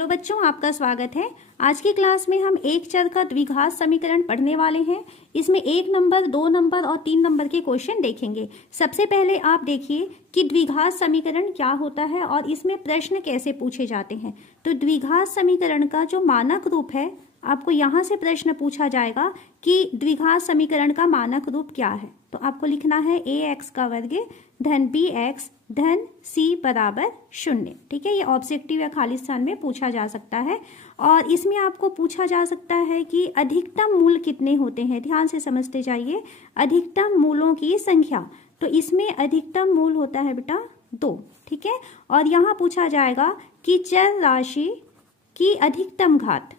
Hello बच्चों, आपका स्वागत है। आज की क्लास में हम एक चर का द्विघात समीकरण पढ़ने वाले हैं। इसमें 1 नंबर, 2 नंबर और 3 नंबर के क्वेश्चन देखेंगे। सबसे पहले आप देखिए कि द्विघात समीकरण क्या होता है और इसमें प्रश्न कैसे पूछे जाते हैं। तो द्विघात समीकरण का जो मानक रूप है, आपको यहाँ से प्रश्न पूछा जाएगा कि द्विघात समीकरण का मानक रूप क्या है। तो आपको लिखना है ax का वर्ग धन bx धन c बराबर 0। ठीक है, ये ऑब्जेक्टिव या खाली स्थान में पूछा जा सकता है। और इसमें आपको पूछा जा सकता है कि अधिकतम मूल कितने होते हैं। ध्यान से समझते जाइए, अधिकतम मूलों की संख्या। तो इसमें अधिकतम मूल होता है बेटा 2। ठीक है, और यहाँ पूछा जाएगा कि चर राशि की अधिकतम घात।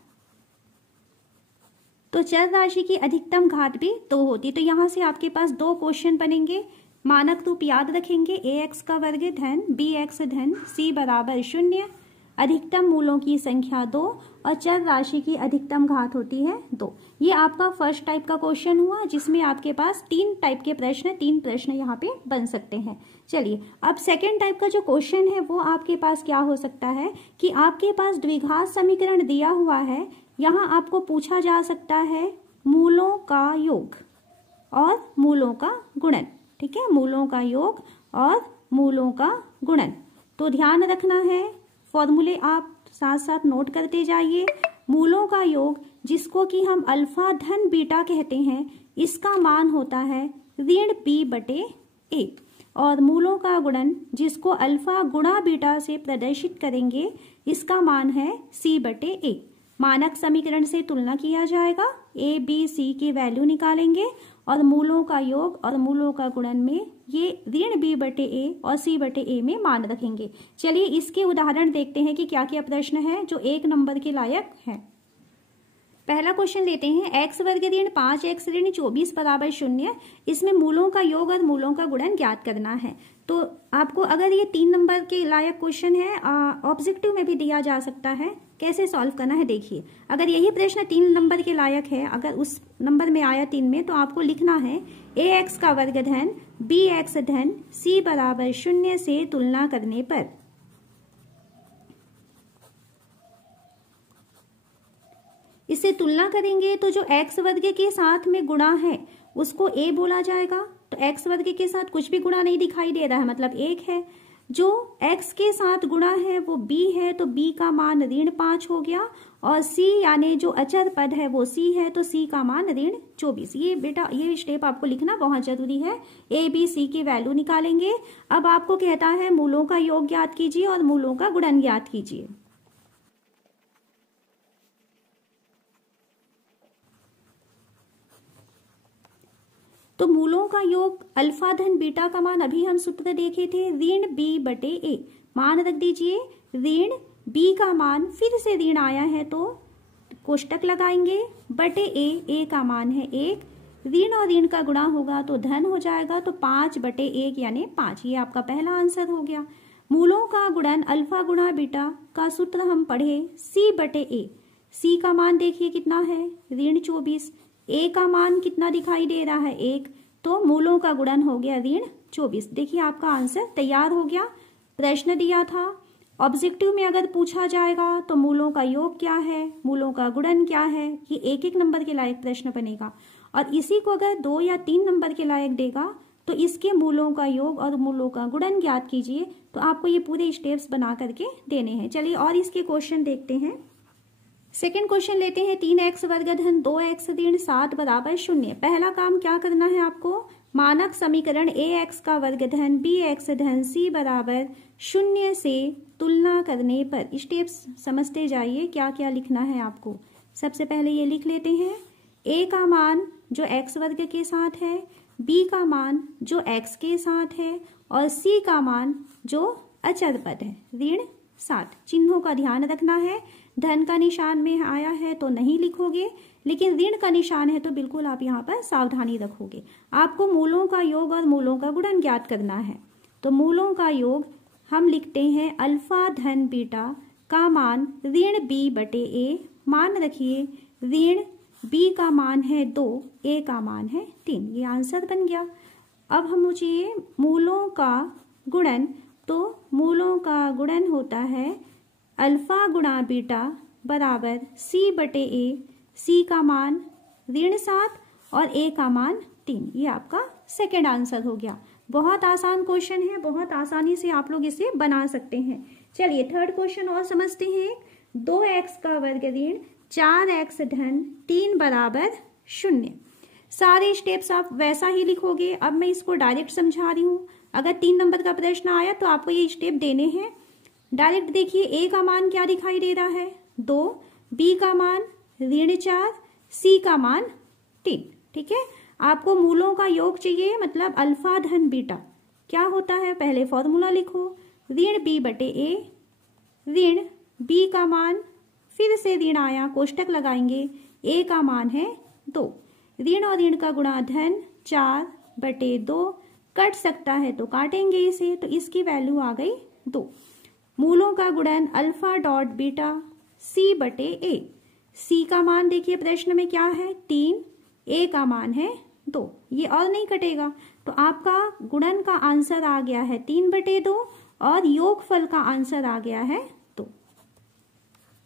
तो चर राशि की अधिकतम घात भी 2 होती। तो यहाँ से आपके पास 2 क्वेश्चन बनेंगे। मानक रूप याद रखेंगे, ax का वर्ग धन bx धन c बराबर 0, अधिकतम मूलों की संख्या 2 और चर राशि की अधिकतम घात होती है 2। ये आपका फर्स्ट टाइप का क्वेश्चन हुआ, जिसमें आपके पास 3 टाइप के प्रश्न, 3 प्रश्न यहाँ पे बन सकते हैं। चलिए, अब सेकेंड टाइप का जो क्वेश्चन है वो आपके पास क्या हो सकता है कि आपके पास द्विघात समीकरण दिया हुआ है। यहाँ आपको पूछा जा सकता है मूलों का योग और मूलों का गुणन। ठीक है, मूलों का योग और मूलों का गुणन। तो ध्यान रखना है, फॉर्मूले आप साथ साथ नोट करते जाइए। मूलों का योग, जिसको कि हम अल्फा धन बीटा कहते हैं, इसका मान होता है ऋण b बटे a। और मूलों का गुणन, जिसको अल्फा गुणा बीटा से प्रदर्शित करेंगे, इसका मान है c बटे a। मानक समीकरण से तुलना किया जाएगा, a b c की वैल्यू निकालेंगे और मूलों का योग और मूलों का गुणन में ये ऋण b बटे a और c बटे a में मान रखेंगे। चलिए, इसके उदाहरण देखते हैं कि क्या क्या प्रश्न है जो 1 नंबर के लायक है। पहला क्वेश्चन लेते हैं, x वर्ग ऋण 5x ऋण 24 बराबर 0। इसमें मूलों का योग और मूलों का गुणन ज्ञात करना है। तो आपको अगर ये 3 नंबर के लायक क्वेश्चन है, ऑब्जेक्टिव में भी दिया जा सकता है। कैसे सॉल्व करना है देखिए। अगर यही प्रश्न 3 नंबर के लायक है, अगर उस नंबर में आया 3 में, तो आपको लिखना है ax का वर्ग धन bx धन c बराबर 0 से तुलना करने पर इससे तुलना करेंगे तो जो x वर्ग के साथ में गुणा है उसको a बोला जाएगा। तो x वर्ग के साथ कुछ भी गुणा नहीं दिखाई दे रहा है, मतलब 1 है। जो x के साथ गुणा है वो b है, तो b का मान ऋण 5 हो गया। और c यानी जो अचर पद है वो c है, तो c का मान ऋण 24। ये बेटा ये स्टेप आपको लिखना बहुत जरूरी है। a b c की वैल्यू निकालेंगे। अब आपको कहता है मूलों का योग ज्ञात कीजिए और मूलों का गुणन ज्ञात कीजिए। तो मूलों का योग अल्फा धन बीटा का मान अभी हम सूत्र देखे थे, ऋण b बटे a। मान रख दीजिए, ऋण b का मान फिर से ऋण आया है तो कोष्टक लगाएंगे, बटे a का मान है 1। ऋण और ऋण का गुणा होगा तो धन हो जाएगा, तो 5 बटे 1 यानी 5। ये आपका पहला आंसर हो गया। मूलों का गुणन अल्फा गुणा बीटा का सूत्र हम पढ़े c बटे a। c का मान देखिए कितना है, ऋण 24। a का मान कितना दिखाई दे रहा है, 1। तो मूलों का गुणन हो गया ऋण 24। देखिए आपका आंसर तैयार हो गया। प्रश्न दिया था, ऑब्जेक्टिव में अगर पूछा जाएगा तो मूलों का योग क्या है, मूलों का गुणन क्या है, ये 1-1 नंबर के लायक प्रश्न बनेगा। और इसी को अगर 2 या 3 नंबर के लायक देगा तो इसके मूलों का योग और मूलों का गुणन ज्ञात कीजिए। तो आपको ये पूरे स्टेप्स बना करके देने हैं। चलिए और इसके क्वेश्चन देखते हैं। सेकेंड क्वेश्चन लेते हैं, 3x वर्ग धन 2x ऋण 7 बराबर 0। पहला काम क्या करना है आपको, मानक समीकरण ax का वर्ग धन bx धन c बराबर 0 से तुलना करने पर स्टेप्स समझते जाइए क्या क्या लिखना है आपको। सबसे पहले ये लिख लेते हैं, a का मान जो x वर्ग के साथ है, b का मान जो x के साथ है और c का मान जो अचर पद है ऋण 7। चिन्हों का ध्यान रखना है, धन का निशान में आया है तो नहीं लिखोगे, लेकिन ऋण का निशान है तो बिल्कुल आप यहाँ पर सावधानी रखोगे। आपको मूलों का योग और मूलों का गुणन ज्ञात करना है। तो मूलों का योग हम लिखते हैं अल्फा धन बीटा का मान ऋण b बटे a। मान रखिए, ऋण b का मान है 2, a का मान है 3। ये आंसर बन गया। अब हम मुझे मूलों का गुणन, तो मूलों का गुणन होता है अल्फा गुणा बीटा बराबर C/A, C का मान ऋण 7 और A का मान 3। ये आपका सेकेंड आंसर हो गया। बहुत आसान क्वेश्चन है, बहुत आसानी से आप लोग इसे बना सकते हैं। चलिए थर्ड क्वेश्चन और समझते हैं। 2x का वर्ग ऋण 4x धन 3 बराबर 0। सारे स्टेप्स आप वैसा ही लिखोगे। अब मैं इसको डायरेक्ट समझा रही हूँ। अगर 3 नंबर का प्रश्न आया तो आपको ये स्टेप देने हैं। डायरेक्ट देखिए, A का मान क्या दिखाई दे रहा है 2, B का मान ऋण 4, C का मान 3। ठीक है, आपको मूलों का योग चाहिए, मतलब अल्फा धन बीटा क्या होता है, पहले फॉर्मूला लिखो। ऋण B/A, ऋण B का मान, फिर से ऋण आया, कोष्टक लगाएंगे, A का मान है 2, ऋण और ऋण का गुणा धन 4/2, कट सकता है तो काटेंगे इसे, तो इसकी वैल्यू आ गई 2। मूलों का गुणन alpha dot beta C/A। C का मान देखिए प्रश्न में क्या है 3, A का मान है 2, ये और नहीं कटेगा, तो आपका गुणन का आंसर आ गया है 3/2 और योगफल का आंसर आ गया है 2।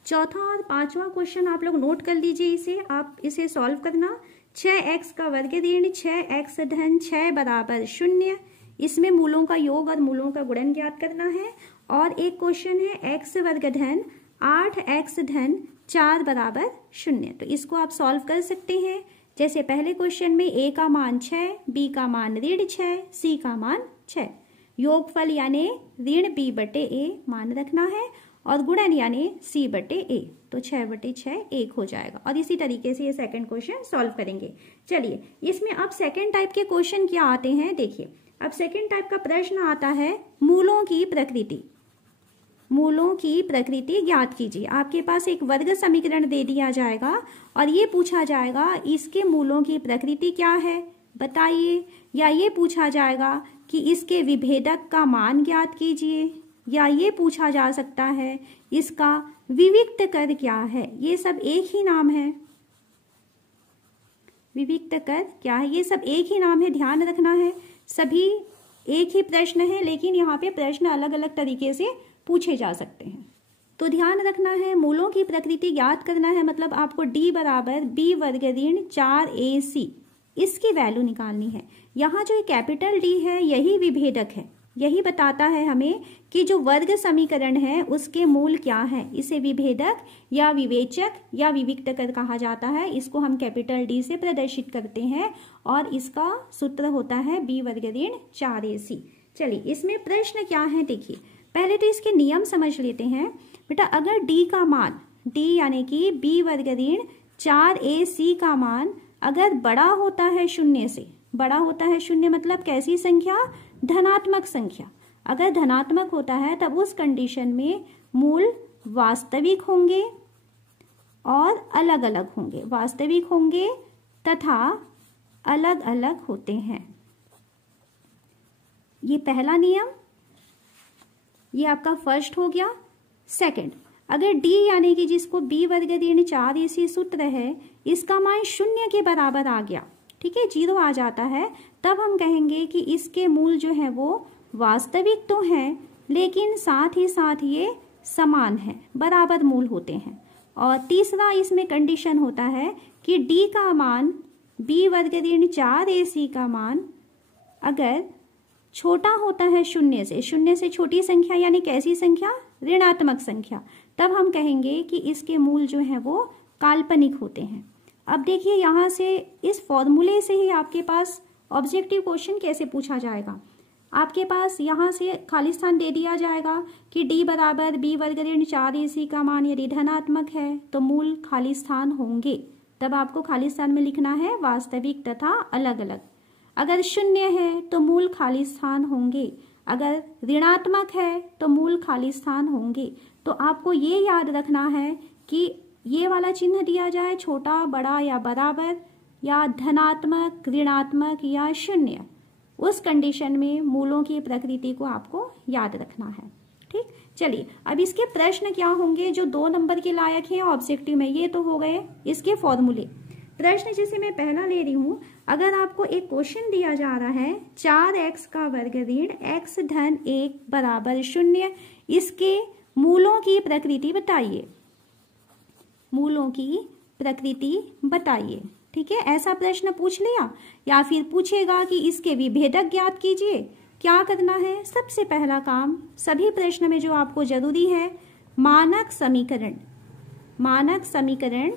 चौथा और पांचवा क्वेश्चन आप लोग नोट कर लीजिए, इसे आप इसे सॉल्व करना। 6x का वर्ग ऋण 6x धन 6 बराबर 0। इसमें मूलों का योग और मूलों का गुणन ज्ञात करना है। और एक क्वेश्चन है x वर्ग धन 8x धन 4 बराबर 0। तो इसको आप सॉल्व कर सकते हैं। जैसे पहले क्वेश्चन में A का मान 6, B का मान ऋण 6, C का मान 6। योगफल यानी ऋण B/A मान रखना है और गुणन यानी C/A, तो 6/6 1 हो जाएगा। और इसी तरीके से ये सेकंड क्वेश्चन सॉल्व करेंगे। चलिए इसमें अब सेकंड टाइप के क्वेश्चन क्या आते हैं देखिए। अब सेकंड टाइप का प्रश्न आता है मूलों की प्रकृति। मूलों की प्रकृति ज्ञात कीजिए। आपके पास एक वर्ग समीकरण दे दिया जाएगा और ये पूछा जाएगा इसके मूलों की प्रकृति क्या है बताइए, या ये पूछा जाएगा कि इसके विभेदक का मान ज्ञात कीजिए, या ये पूछा जा सकता है इसका विविक्त कर क्या है। ये सब एक ही नाम है, विविक्त कर क्या है, ये सब एक ही नाम है, ध्यान रखना है। सभी एक ही प्रश्न है, लेकिन यहाँ पे प्रश्न अलग अलग तरीके से पूछे जा सकते हैं, तो ध्यान रखना है। मूलों की प्रकृति ज्ञात करना है, मतलब आपको D बराबर B वर्ग ऋण 4AC इसकी वैल्यू निकालनी है। यहाँ जो कैपिटल D है यही विभेदक है, यही बताता है हमें कि जो वर्ग समीकरण है उसके मूल क्या है। इसे विभेदक या विवेचक या विविक्त कर कहा जाता है। इसको हम कैपिटल D से प्रदर्शित करते हैं और इसका सूत्र होता है B वर्ग ऋण 4AC। चलिए इसमें प्रश्न क्या है देखिए। पहले तो इसके नियम समझ लेते हैं बेटा। अगर D का मान, D यानी कि B वर्ग ऋण 4AC का मान अगर बड़ा होता है 0 से, बड़ा होता है 0 मतलब कैसी संख्या, धनात्मक संख्या। अगर धनात्मक होता है तब उस कंडीशन में मूल वास्तविक होंगे और अलग अलग होंगे, वास्तविक होंगे तथा अलग अलग होते हैं। ये पहला नियम, ये आपका फर्स्ट हो गया। सेकंड, अगर D यानी कि जिसको B वर्ग ऋण 4AC सूत्र है, इसका मान 0 के बराबर आ गया, ठीक है, 0 आ जाता है, तब हम कहेंगे कि इसके मूल जो है वो वास्तविक तो हैं लेकिन साथ ही साथ ये समान है, बराबर मूल होते हैं। और तीसरा इसमें कंडीशन होता है कि D का मान B वर्ग ऋण 4AC का मान अगर छोटा होता है 0 से, 0 से छोटी संख्या यानी कैसी संख्या, ऋणात्मक संख्या, तब हम कहेंगे कि इसके मूल जो है वो काल्पनिक होते हैं। अब देखिए यहाँ से इस फॉर्मूले से ही आपके पास ऑब्जेक्टिव क्वेश्चन कैसे पूछा जाएगा। आपके पास यहाँ से खाली स्थान दे दिया जाएगा कि D बराबर B वर्ग ऋण 4AC का मान यदि धनात्मक है तो मूल खाली स्थान होंगे। तब आपको खाली स्थान में लिखना है वास्तविक तथा अलग अलग। अगर 0 है तो मूल खाली स्थान होंगे, अगर ऋणात्मक है तो मूल खाली स्थान होंगे। तो आपको ये याद रखना है कि ये वाला चिन्ह दिया जाए छोटा, बड़ा या बराबर, या धनात्मक, ऋणात्मक या 0, उस कंडीशन में मूलों की प्रकृति को आपको याद रखना है। ठीक, चलिए अब इसके प्रश्न क्या होंगे जो 2 नंबर के लायक हैं ऑब्जेक्टिव में। ये तो हो गए इसके फॉर्मूले। प्रश्न जैसे मैं पहला ले रही हूं, अगर आपको एक क्वेश्चन दिया जा रहा है 4x का वर्ग ऋण x धन 1 बराबर 0, इसके मूलों की प्रकृति बताइए, मूलों की प्रकृति बताइए। ठीक है, ऐसा प्रश्न पूछ लिया या फिर पूछेगा कि इसके विभेदक ज्ञात कीजिए। क्या करना है? सबसे पहला काम सभी प्रश्न में जो आपको जरूरी है, मानक समीकरण, मानक समीकरण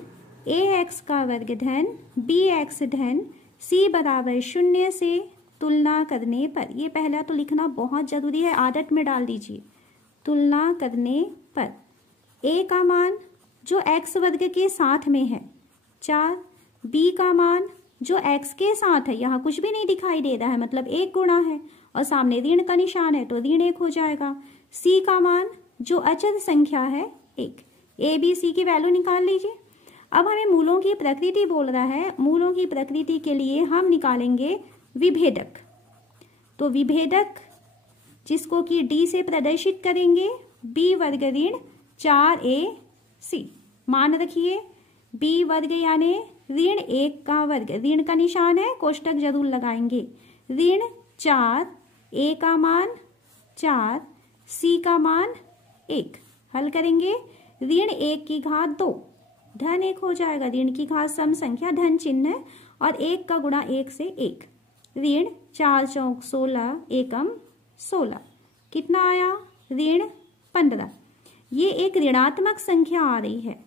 ax का वर्ग धन bx धन c बराबर 0 से तुलना करने पर, ये पहला तो लिखना बहुत जरूरी है, आदत में डाल दीजिए। तुलना करने पर a का मान जो x वर्ग के साथ में है 4, b का मान जो x के साथ है, यहाँ कुछ भी नहीं दिखाई दे रहा है मतलब 1 गुणा है और सामने ऋण का निशान है तो ऋण 1 हो जाएगा। c का मान जो अचर संख्या है 1, a b c की वैल्यू निकाल लीजिए। अब हमें मूलों की प्रकृति बोल रहा है, मूलों की प्रकृति के लिए हम निकालेंगे विभेदक। तो विभेदक जिसको कि d से प्रदर्शित करेंगे, b वर्ग ऋण 4ac, मान रखिए b वर्ग यानी ऋण 1 का वर्ग, ऋण का निशान है कोष्टक जरूर लगाएंगे, ऋण 4, a का मान 4, c का मान 1, हल करेंगे ऋण 1 की घात 2 धन 1 हो जाएगा, ऋण की घात सम संख्या धन चिन्ह है और 1 का गुणा 1 से 1, ऋण 4 चौक 16 एकम 16, कितना आया? ऋण 15। ये एक ऋणात्मक संख्या आ रही है,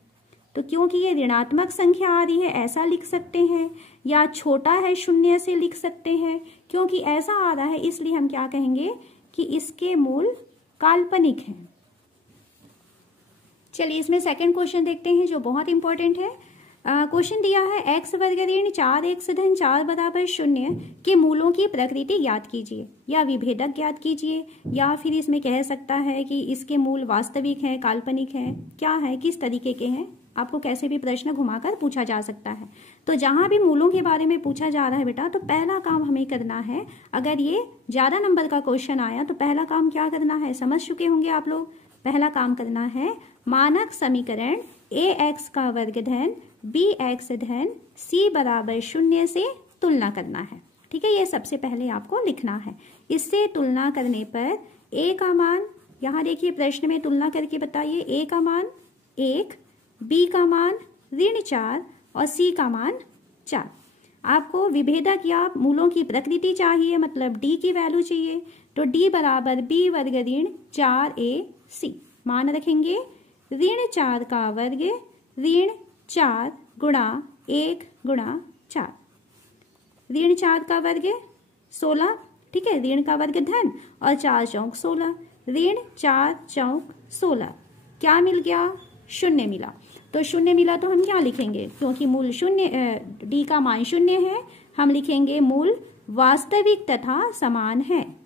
तो क्योंकि ये ऋणात्मक संख्या आ रही है ऐसा लिख सकते हैं, या छोटा है 0 से लिख सकते हैं। क्योंकि ऐसा आ रहा है इसलिए हम क्या कहेंगे कि इसके मूल काल्पनिक हैं। चलिए इसमें सेकंड क्वेश्चन देखते हैं जो बहुत इंपॉर्टेंट है। क्वेश्चन दिया है x वर्ग ऋण 4x धन 4 बराबर 0 के मूलों की प्रकृति ज्ञात कीजिए या विभेदक ज्ञात कीजिए, या फिर इसमें कह सकता है कि इसके मूल वास्तविक हैं, काल्पनिक हैं, क्या है, किस तरीके के हैं, आपको कैसे भी प्रश्न घुमाकर पूछा जा सकता है। तो जहां भी मूलों के बारे में पूछा जा रहा है बेटा, तो पहला काम हमें करना है, अगर ये ज्यादा नंबर का क्वेश्चन आया तो पहला काम क्या करना है, समझ चुके होंगे आप लोग। पहला काम करना है मानक समीकरण ax का वर्ग धन bx धन c बराबर 0 से तुलना करना है। ठीक है, ये सबसे पहले आपको लिखना है। इससे तुलना करने पर a का मान, यहाँ देखिए प्रश्न में तुलना करके बताइए, a का मान 1, b का मान ऋण 4 और c का मान 4। आपको विभेदक या मूलों की प्रकृति चाहिए, मतलब d की वैल्यू चाहिए, तो d बराबर b वर्ग ऋण 4ac, मान रखेंगे ऋण 4 का वर्ग ऋण 4 गुणा 1 गुणा 4, ऋण 4 का वर्ग 16, ठीक है, ऋण का वर्ग धन और 4 चौक 16, ऋण 4 चौक 16, क्या मिल गया? 0 मिला। तो 0 मिला तो हम क्या लिखेंगे, क्योंकि मूल 0, d का मान 0 है, हम लिखेंगे मूल वास्तविक तथा समान है।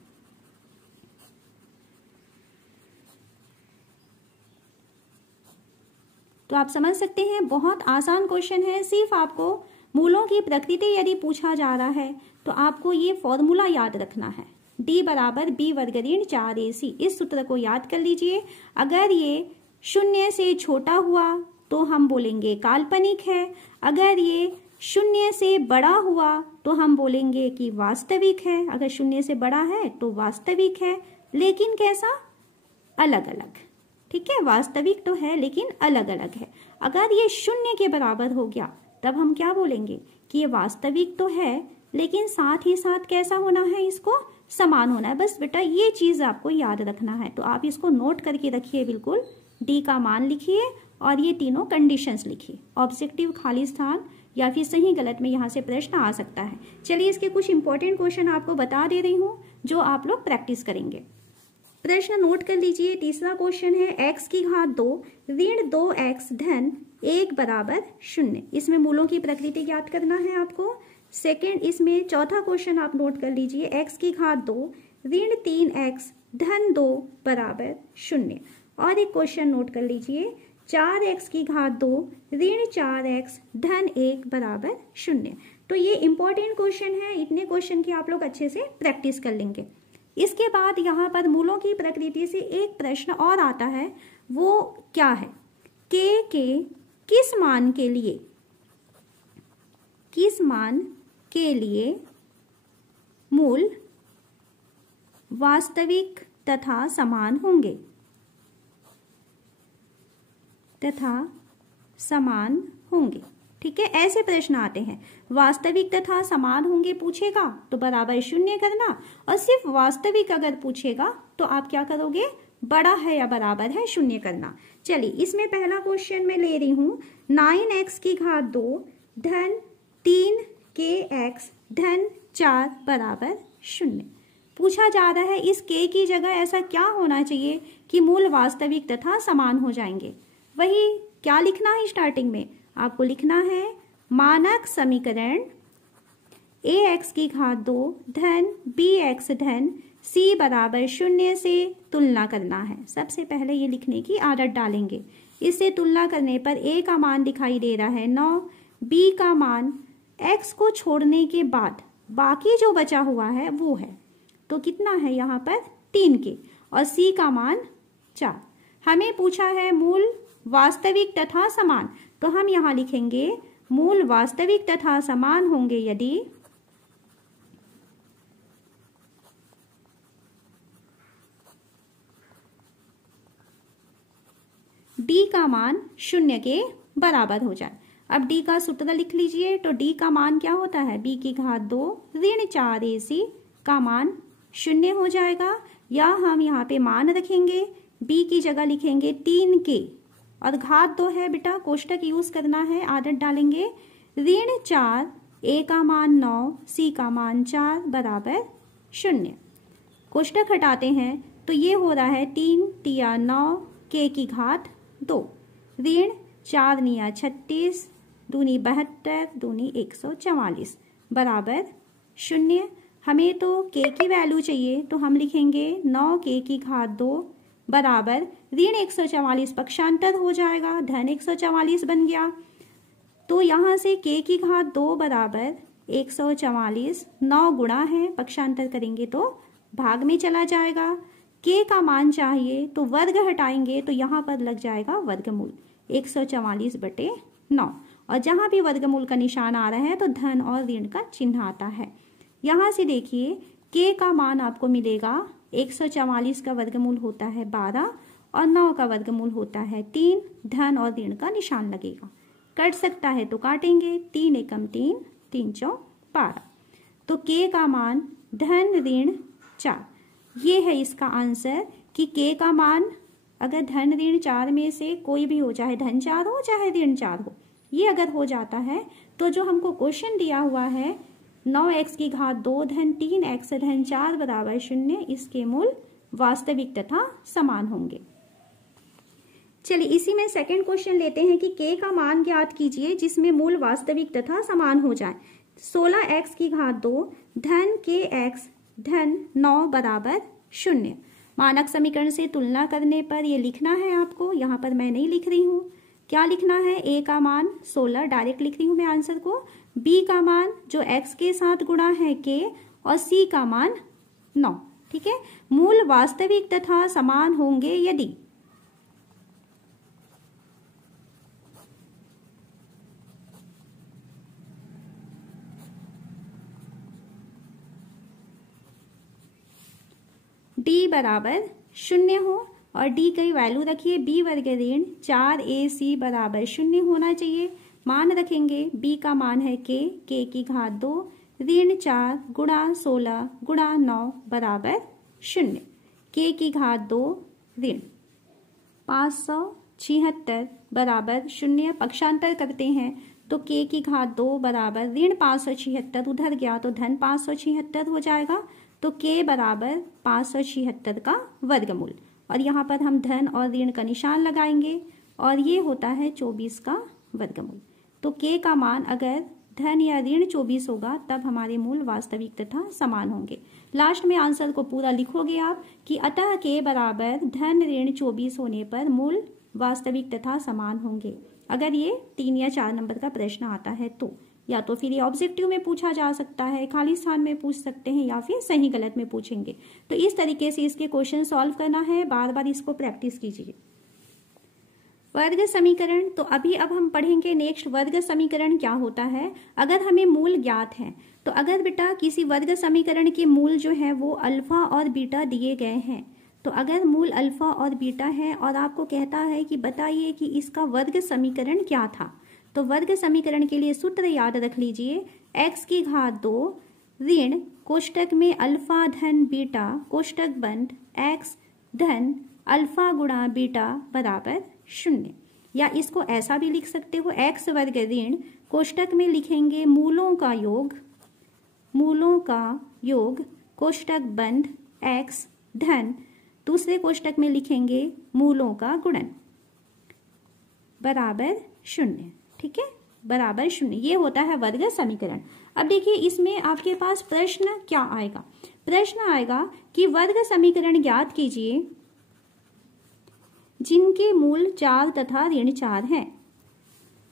तो आप समझ सकते हैं बहुत आसान क्वेश्चन है। सिर्फ आपको मूलों की प्रकृति यदि पूछा जा रहा है तो आपको ये फॉर्मूला याद रखना है, d बराबर b वर्ग ऋण 4ac, इस सूत्र को याद कर लीजिए। अगर ये 0 से छोटा हुआ तो हम बोलेंगे काल्पनिक है, अगर ये 0 से बड़ा हुआ तो हम बोलेंगे कि वास्तविक है, अगर 0 से बड़ा है तो वास्तविक है, लेकिन कैसा? अलग अलग। ठीक है, वास्तविक तो है लेकिन अलग अलग है। अगर ये 0 के बराबर हो गया तब हम क्या बोलेंगे कि ये वास्तविक तो है लेकिन साथ ही साथ कैसा होना है, इसको समान होना है। बस बेटा ये चीज आपको याद रखना है, तो आप इसको नोट करके रखिए बिल्कुल। डी का मान लिखिए और ये तीनों कंडीशंस लिखिए। ऑब्जेक्टिव खाली स्थान या फिर सही गलत में यहाँ से प्रश्न आ सकता है। चलिए इसके कुछ इंपॉर्टेंट क्वेश्चन आपको बता दे रही हूँ जो आप लोग प्रैक्टिस करेंगे। प्रश्न नोट कर लीजिए। तीसरा क्वेश्चन है x की घात 2 ऋण 2x धन 1 बराबर 0, इसमें मूलों की प्रकृति ज्ञात करना है आपको। सेकेंड, इसमें चौथा क्वेश्चन आप नोट कर लीजिए, x की घात 2 ऋण 3x धन 2 बराबर 0। और एक क्वेश्चन नोट कर लीजिए, 4x की घात 2 ऋण 4x धन 1 बराबर 0। तो ये इंपॉर्टेंट क्वेश्चन है, इतने क्वेश्चन की आप लोग अच्छे से प्रैक्टिस कर लेंगे। इसके बाद यहाँ पर मूलों की प्रकृति से एक प्रश्न और आता है, वो क्या है, k के किस मान के लिए मूल वास्तविक तथा समान होंगे। तथा समान होंगे। ठीक है, ऐसे प्रश्न आते हैं। वास्तविक तथा समान होंगे पूछेगा तो बराबर शून्य करना, और सिर्फ वास्तविक अगर पूछेगा तो आप क्या करोगे, बड़ा है या बराबर है शून्य करना। चलिए इसमें पहला क्वेश्चन मैं ले रही हूं, 9x की घात 2 धन 3kx धन 4 बराबर शून्य। पूछा जा रहा है इस k की जगह ऐसा क्या होना चाहिए कि मूल वास्तविक तथा समान हो जाएंगे। वही क्या लिखना है, स्टार्टिंग में आपको लिखना है मानक समीकरण ax की घात 2 धन bx धन c बराबर शून्य से तुलना करना है। सबसे पहले ये लिखने की आदत डालेंगे। इससे तुलना करने पर a का मान दिखाई दे रहा है 9, b का मान x को छोड़ने के बाद बाकी जो बचा हुआ है वो है, तो कितना है यहाँ पर 3k, और c का मान 4। हमें पूछा है मूल वास्तविक तथा समान, तो हम यहाँ लिखेंगे मूल वास्तविक तथा समान होंगे यदि d का मान शून्य के बराबर हो जाए। अब d का सूत्र लिख लीजिए, तो d का मान क्या होता है, b की घात 2 ऋण 4ac का मान शून्य हो जाएगा, या हम यहाँ पे मान रखेंगे b की जगह लिखेंगे 3k, और घात 2 है बेटा, कोष्टक यूज करना है, आदत डालेंगे ऋण 4, a का मान 9, c का मान 4 बराबर शून्य। कोष्टक हटाते हैं तो ये हो रहा है 3 तिया 9 k की घात 2 ऋण 4 निया 36 दूनी 72 दूनी 144 बराबर शून्य। हमें तो k की वैल्यू चाहिए, तो हम लिखेंगे 9k की घात 2 बराबर ऋण 144 पक्षांतर हो जाएगा, धन 144 बन गया। तो यहाँ से k की घात 2 बराबर 144, 9 गुणा है, पक्षांतर करेंगे तो भाग में चला जाएगा। k का मान चाहिए तो वर्ग हटाएंगे तो यहाँ पर लग जाएगा वर्गमूल 144/9, और जहाँ भी वर्गमूल का निशान आ रहा है तो धन और ऋण का चिन्ह आता है। यहाँ से देखिए k का मान आपको मिलेगा 144 का वर्गमूल होता है 12 और 9 का वर्गमूल होता है 3, धन और ऋण का निशान लगेगा। कट सकता है तो काटेंगे, 3 एकम 3, 3 चौ 12, तो k का मान धन ऋण 4। ये है इसका आंसर कि k का मान अगर धन ऋण 4 में से कोई भी हो, चाहे धन 4 हो चाहे ऋण 4 हो, ये अगर हो जाता है तो जो हमको क्वेश्चन दिया हुआ है 9x की घात 2 धन 3x धन 4 बराबर शून्य, इसके मूल वास्तविक तथा समान होंगे। चलिए इसी में सेकंड क्वेश्चन लेते हैं कि k का मान ज्ञात कीजिए जिसमें मूल वास्तविक तथा समान हो जाए। 16x की घात 2 धन kx धन 9 बराबर शून्य। मानक समीकरण से तुलना करने पर ये लिखना है आपको, यहाँ पर मैं नहीं लिख रही हूँ। क्या लिखना है, a का मान 16 डायरेक्ट लिख रही हूँ मैं आंसर को, b का मान जो x के साथ गुणा है k, और c का मान 9। ठीक है, मूल वास्तविक तथा समान होंगे यदि d बराबर शून्य हो, और d की वैल्यू रखिए b वर्ग ऋण 4ac बराबर शून्य होना चाहिए। मान रखेंगे b का मान है k की घात 2 ऋण 4 गुणा 16 गुणा 9 बराबर शून्य। k की घात 2 ऋण 576 बराबर शून्य, पक्षांतर करते हैं तो k की घात 2 बराबर ऋण 576 उधर गया तो धन 576 हो जाएगा, तो k बराबर 576 का वर्गमूल, और यहाँ पर हम धन और ऋण का निशान लगाएंगे, और ये होता है 24 का वर्गमूल। तो k का मान अगर धन या ऋण 24 होगा तब हमारे मूल वास्तविक तथा समान होंगे। लास्ट में आंसर को पूरा लिखोगे आप कि अतः k बराबर धन ऋण 24 होने पर मूल वास्तविक तथा समान होंगे। अगर ये 3 या 4 नंबर का प्रश्न आता है तो, या तो फिर ये ऑब्जेक्टिव में पूछा जा सकता है, खाली स्थान में पूछ सकते हैं, या फिर सही गलत में पूछेंगे। तो इस तरीके से इसके क्वेश्चन सॉल्व करना है, बार बार इसको प्रैक्टिस कीजिए। वर्ग समीकरण, तो अब हम पढ़ेंगे नेक्स्ट वर्ग समीकरण क्या होता है। अगर हमें मूल ज्ञात है तो अगर बेटा किसी वर्ग समीकरण के मूल जो है वो अल्फा और बीटा दिए गए हैं तो अगर मूल अल्फा और बीटा है और आपको कहता है कि बताइए कि इसका वर्ग समीकरण क्या था, तो वर्ग समीकरण के लिए सूत्र याद रख लीजिए, x की घात 2 ऋण कोष्टक में अल्फा धन बीटा कोष्टक बंद x धन अल्फा गुणा बीटा बराबर 0। या इसको ऐसा भी लिख सकते हो, x वर्ग ऋण कोष्टक में लिखेंगे मूलों का योग कोष्टक बंद x धन दूसरे कोष्टक में लिखेंगे मूलों का गुणन बराबर 0। ठीक है, बराबर 0, ये होता है वर्ग समीकरण। अब देखिए इसमें आपके पास प्रश्न क्या आएगा, प्रश्न आएगा कि वर्ग समीकरण ज्ञात कीजिए जिनके मूल 4 तथा ऋण 4 हैं।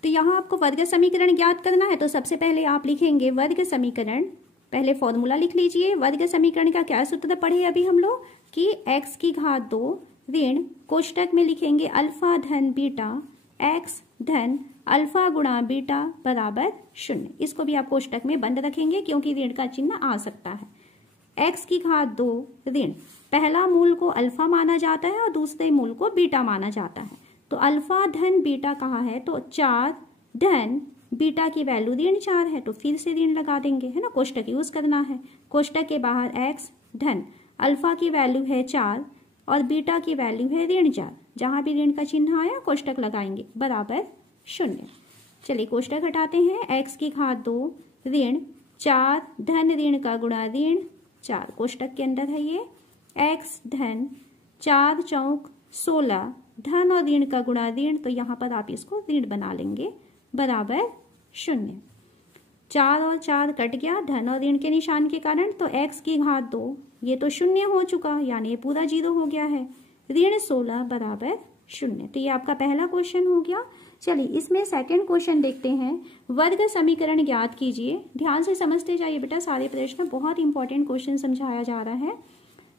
तो यहाँ आपको वर्ग समीकरण ज्ञात करना है, तो सबसे पहले आप लिखेंगे वर्ग समीकरण, पहले फॉर्मूला लिख लीजिए। वर्ग समीकरण का क्या सूत्र पढ़े अभी हम लोग कि x की घात 2 ऋण कोष्टक में लिखेंगे अल्फा धन बीटा x धन अल्फा गुणा बीटा बराबर 0। इसको भी आप कोष्टक में बंद रखेंगे क्योंकि ऋण का चिन्ह आ सकता है। x की घात 2 ऋण पहला मूल को अल्फा माना जाता है और दूसरे मूल को बीटा माना जाता है। तो अल्फा धन बीटा कहाँ है, तो 4 धन बीटा की वैल्यू ऋण 4 है, तो फिर से ऋण लगा देंगे, है ना, कोष्टक यूज करना है। कोष्टक के बाहर x धन अल्फा की वैल्यू है 4 और बीटा की वैल्यू है ऋण 4, जहां भी ऋण का चिन्ह आया कोष्टक लगाएंगे बराबर 0। चलिए कोष्टक हटाते हैं, x की घात 2 ऋण 4 धन ऋण का गुणा ऋण 4 कोष्टक के अंदर है ये, x धन 4 चौक 16 धन और ऋण का गुणा ऋण, तो यहाँ पर आप इसको ऋण बना लेंगे बराबर 0। 4 और 4 कट गया धन और ऋण के निशान के कारण, तो x की घात 2 ये तो 0 हो चुका, यानी ये पूरा 0 हो गया है, ऋण 16 बराबर 0। तो ये आपका पहला क्वेश्चन हो गया। चलिए इसमें सेकंड क्वेश्चन देखते हैं, वर्ग समीकरण ज्ञात कीजिए। ध्यान से समझते जाइए बेटा, सारे प्रश्न बहुत इंपॉर्टेंट क्वेश्चन समझाया जा रहा है।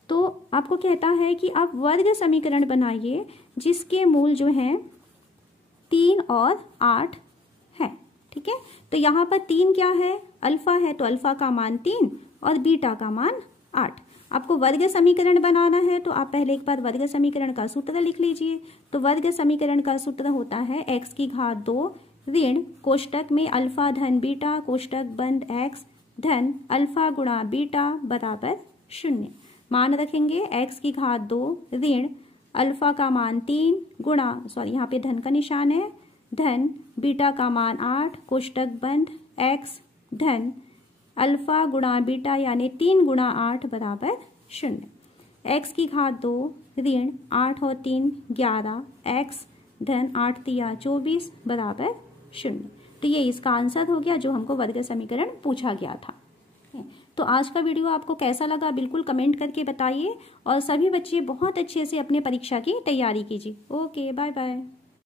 तो आपको कहता है कि आप वर्ग समीकरण बनाइए जिसके मूल जो हैं 3 और 8 है। ठीक है, तो यहाँ पर 3 क्या है, अल्फा है, तो अल्फा का मान 3 और बीटा का मान 8। आपको वर्ग समीकरण बनाना है तो आप पहले एक बार वर्ग समीकरण का सूत्र लिख लीजिए। तो वर्ग समीकरण का सूत्र होता है x की घात 2 ऋण कोष्टक में अल्फा धन बीटा कोष्टक बंद x धन अल्फा गुणा बीटा बराबर 0। मान रखेंगे x की घात 2 ऋण अल्फा का मान 3 गुणा, सॉरी यहाँ पे धन का निशान है, धन बीटा का मान 8 कोष्टक बंद x धन अल्फा गुणा बीटा यानी 3 गुणा 8 बराबर 0। x की घात 2 ऋण 8 और 3 11 x धन 8 तिया 24 बराबर 0। तो ये इसका आंसर हो गया जो हमको वर्ग समीकरण पूछा गया था। तो आज का वीडियो आपको कैसा लगा बिल्कुल कमेंट करके बताइए और सभी बच्चे बहुत अच्छे से अपने परीक्षा की तैयारी कीजिए। Okay, bye bye.